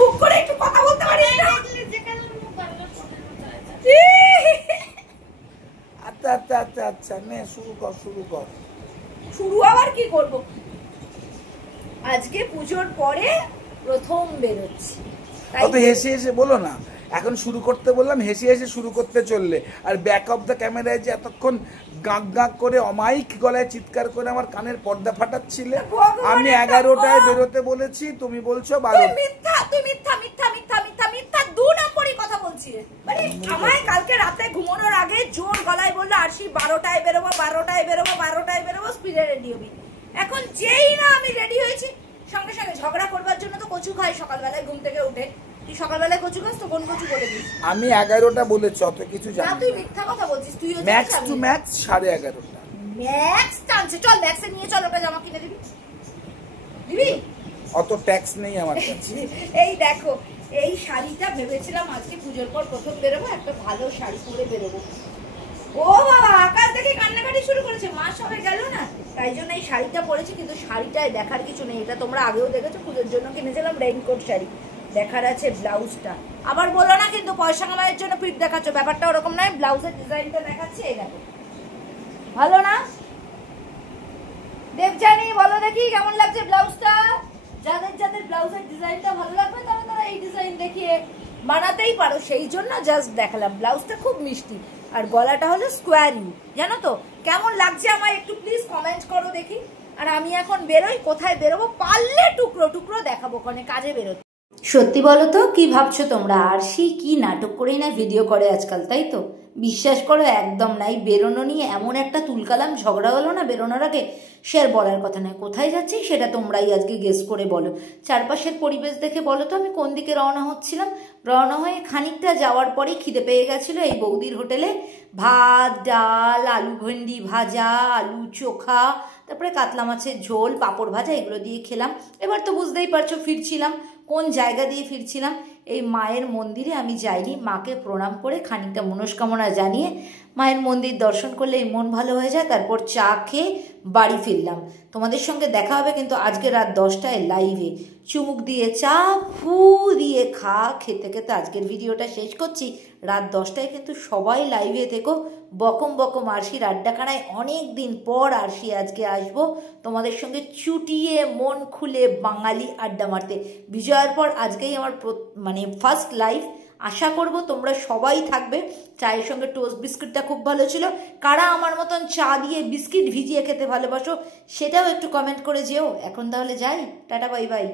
মুখ করে একটু কথা বলতে পারি না? আচ্ছা আচ্ছা আচ্ছা আচ্ছা, নে শুরু কর শুরু কর। শুরু আবার কি করব? আজকে পুজোর পরে প্রথম বেরোচ্ছি। অত হেসে হেসে বলো না, এখন শুরু করতে বললাম হেসে হেসে শুরু করতে চললে, আর ব্যাক অফ দ্য ক্যামেরায় যে এতক্ষণ গাঁক গাঁক করে অমাইক গলায় চিৎকার করে আমার কানের পর্দা ফাটাচ্ছিলে। আমি 11টায় বেরোতে বলেছি, তুমি বলছো 12। মিথ্যা, তুই মিথ্যা মিথ্যা মিথ্যা মিথ্যা মিথ্যা 2 নম্বরই কথা বলছিস। মানে আমায় কালকে রাতে ঘুমানোর আগে জোর গলায় বললো আরশি 12টায় বেরোবো 12টায় বেরোবো 12টায় বেরোবো, স্পিডে রেডি হবি। এখন যেই না আমি রেডি হয়েছি সঙ্গে সঙ্গে ঝগড়া করবার জন্য তো কচু খাই সকালবেলায় ঘুম থেকে উঠে। তুই সকালবেলায় কচু খাস তো কোন কচু বলে দিস? আমি 11টা বলেছি, অত কিছু জানি না। তুই মিথ্যা কথা বলছিস। তুই ম্যাক্স টু ম্যাক্স 11:30। ম্যাক্স টানছে। চল ম্যাক্সে নিয়ে চল, ওটা জামা কিনে দিবি। দিবি? অত ট্যাক্স নেই আমার কাছে। এই দেখো, এই শাড়িটা ভেবেছিলাম আজকে পুজোর পর প্রথম বেরোবো, একটা ভালো শাড়ি পরে বেরোবো। ও বাবা, আকাশ দেখে কান্নাকাটি শুরু করেছে। মা সবাই গেল না, তাই জন্য এই শাড়িটা পরেছি। কিন্তু শাড়িটায় দেখার কিছু নেই, এটা তোমরা আগেও দেখেছো। পুজোর জন্য কিনেছিলাম রেইনকোট শাড়ি, দেখার আছে ব্লাউজটা। আবার বলো না কিন্তু পয়সা কামাইয়ের জন্য পিঠ দেখাচ্ছ, ব্যাপারটা ওরকম নয়। ব্লাউজের ডিজাইনটা দেখাচ্ছি, এই দেখো। ভালো না দেবজানি? বলো দেখি কেমন লাগছে ব্লাউজটা। যাদের যাদের ব্লাউজের ডিজাইনটা ভালো লাগবে তারা এই ডিজাইন দেখিয়ে বানাতেই পারো, সেই জন্য জাস্ট দেখালাম। ব্লাউজটা খুব মিষ্টি, আর গলাটা হলো স্কোয়ার ইউ। জানো তো কেমন লাগছে আমায় একটু প্লিজ কমেন্ট করো দেখি। আর আমি এখন বেরোই, কোথায় বেরোবো? পারলে টুকরো টুকরো দেখাবো, ওখানে কাজে বেরোতে। সত্যি বলো তো, কি ভাবছো তোমরা? আরশি কি নাটক করেই না ভিডিও করে আজকাল, তাই তো? বিশ্বাস করো একদম নাই। বেরোনো নিয়ে এমন একটা তুলকালাম ঝগড়া হলো না বেরোনোর আগে, সে আর বলার কথা নয়। কোথায় যাচ্ছি সেটা তোমরাই আজকে গেস করে বলো। চারপাশের পরিবেশ দেখে বলো তো আমি কোন দিকে রওনা হচ্ছিলাম। রওনা হয়ে খানিকটা যাওয়ার পরেই খিদে পেয়ে গেছিলো এই বৌদির হোটেলে। ভাত, ডাল, আলু ভেন্ডি ভাজা, আলু চোখা, তারপরে কাতলা মাছের ঝোল, পাঁপড় ভাজা, এগুলো দিয়ে খেলাম। এবার তো বুঝতেই পারছো ফিরছিলাম কোন জায়গা দিয়ে ফিরছিলাম। এই মায়ের মন্দিরে আমি যাইনি, মাকে প্রণাম করে খানিকটা মনস্কামনা জানিয়ে মায়ের মন্দির দর্শন করলে এই মন ভালো হয়ে যায়। তারপর চা খেয়ে বাড়ি ফিরলাম। তোমাদের সঙ্গে দেখা হবে কিন্তু আজকে রাত 10টায় লাইভে। চুমুক দিয়ে চা ফু দিয়ে খেতে খেতে আজকের ভিডিওটা শেষ করছি। রাত 10টায় কিন্তু সবাই লাইভে থেকো। বকম বকম আরশির আড্ডাখানায় অনেক দিন পর আরশি আজকে আসবো তোমাদের সঙ্গে চুটিয়ে মন খুলে বাঙালি আড্ডা মারতে। বিজয়ের পর আজকেই আমার ফার্স্ট লাইভ। আশা করব তোমরা সবাই থাকবে। চায়ের সঙ্গে টোস্ট বিস্কিটটা খুব ভালো ছিল। কারা আমার মতন চা দিয়ে বিস্কিট ভিজিয়ে খেতে ভালোবাসো সেটাও একটু কমেন্ট করে যেও। এখন তাহলে যাই, টাটা বাই বাই।